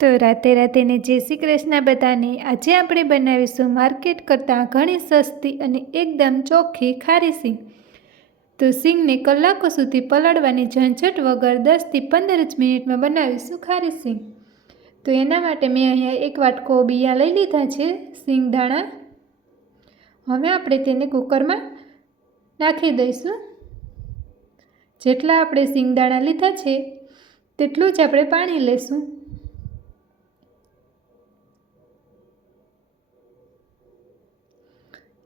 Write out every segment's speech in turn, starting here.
તો રાતે રાતે ને જય શ્રી કૃષ્ણ બધાને. આજે આપણે બનાવીશું માર્કેટ કરતાં ઘણી સસ્તી અને એકદમ ચોખ્ખી ખારી સિંગ. તો સિંગને કલાકો સુધી પલાળવાની ઝંઝટ વગર દસથી પંદર જ મિનિટમાં બનાવીશું ખારી સિંગ. તો એના માટે મેં અહીંયા એક વાટકો બિયા લઈ લીધા છે, સિંગ દાણા હવે આપણે તેને કુકરમાં નાખી દઈશું. જેટલા આપણે સિંગદાણા લીધા છે, તેટલું જ આપણે પાણી લેશું.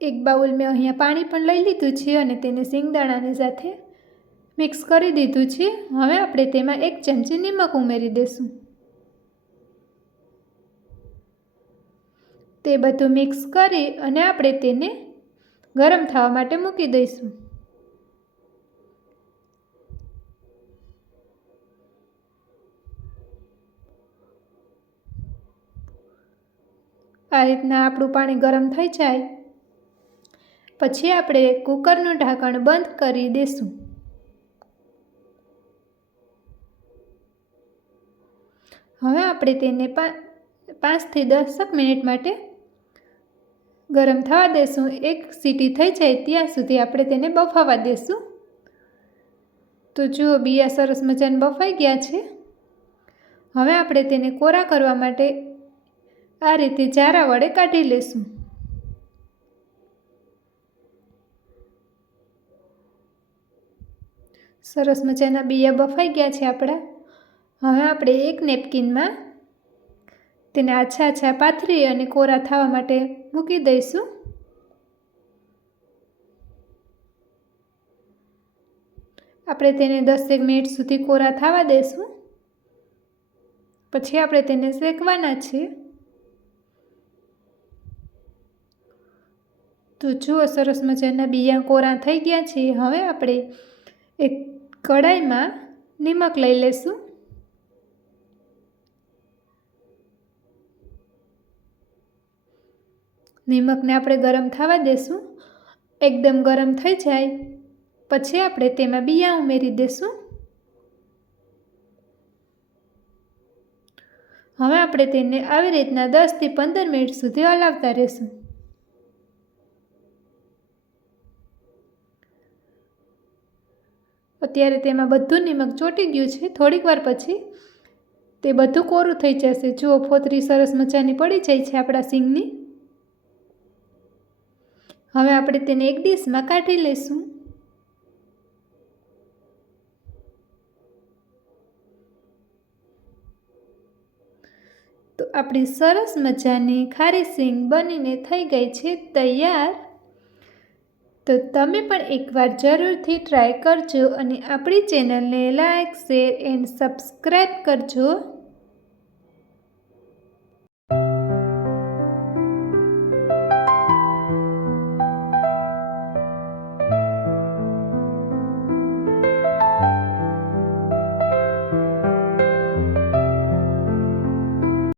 એક બાઉલ મેં અહીંયા પાણી પણ લઈ લીધું છે અને તેને સિંગદાણાની સાથે મિક્સ કરી દીધું છે. હવે આપણે તેમાં એક ચમચી નિમક ઉમેરી દઈશું તે બધું મિક્સ કરી અને આપણે તેને ગરમ થવા માટે મૂકી દઈશું. આ રીતના આપણું પાણી ગરમ થઈ જાય. પછી આપણે કુકરનું ઢાંકણ બંધ કરી દઈશું હવે આપણે તેને પાંચથી દસક મિનિટ માટે ગરમ થવા દેશું. એક સીટી થઈ જાય ત્યાં સુધી આપણે તેને બફાવા દેશું. તો જુઓ બિયા સરસ મજાને બફાઈ ગયા છે. હવે આપણે તેને કોરા કરવા માટે આ રીતે ચારા વડે કાઢી લેશું. સરસ મજાના બિયા બફાઈ ગયા છે આપણા. હવે આપણે એક નેપકિનમાં તેને આછા આછા પાથરી અને કોરા થવા માટે મૂકી દઈશું. આપણે તેને દસેક મિનિટ સુધી કોરા થવા દઈશું પછી આપણે તેને શેકવાના છીએ તો જુઓ સરસ મજાના બિયા કોરા થઈ ગયા છે. હવે આપણે એક કડાઈમાં નિમક લઈ લેશું. નિમકને આપણે ગરમ થવા દેશું. એકદમ ગરમ થઈ જાય. પછી આપણે તેમાં બિયા ઉમેરી દેશું. હવે આપણે તેને આવી રીતના દસથી પંદર મિનિટ સુધી હલાવતા રહેશું. અત્યારે તેમાં બધું નિમક ચોંટી ગયું છે. થોડીક વાર પછી તે બધું કોરું થઈ જશે. જુઓ, ફોતરી સરસ મજાની પડી જાય છે આપણા સિંગની. હવે આપણે તેને એક ડીશમાં કાઢી લઈશું તો આપણી સરસ મજાની ખારી સિંગ બનીને થઈ ગઈ છે. તૈયાર. તો તમે પણ એકવાર જરૂરથી ટ્રાય કરજો અને આપણી ચેનલને લાઇક શેર એન્ડ સબસ્ક્રાઈબ કરજો.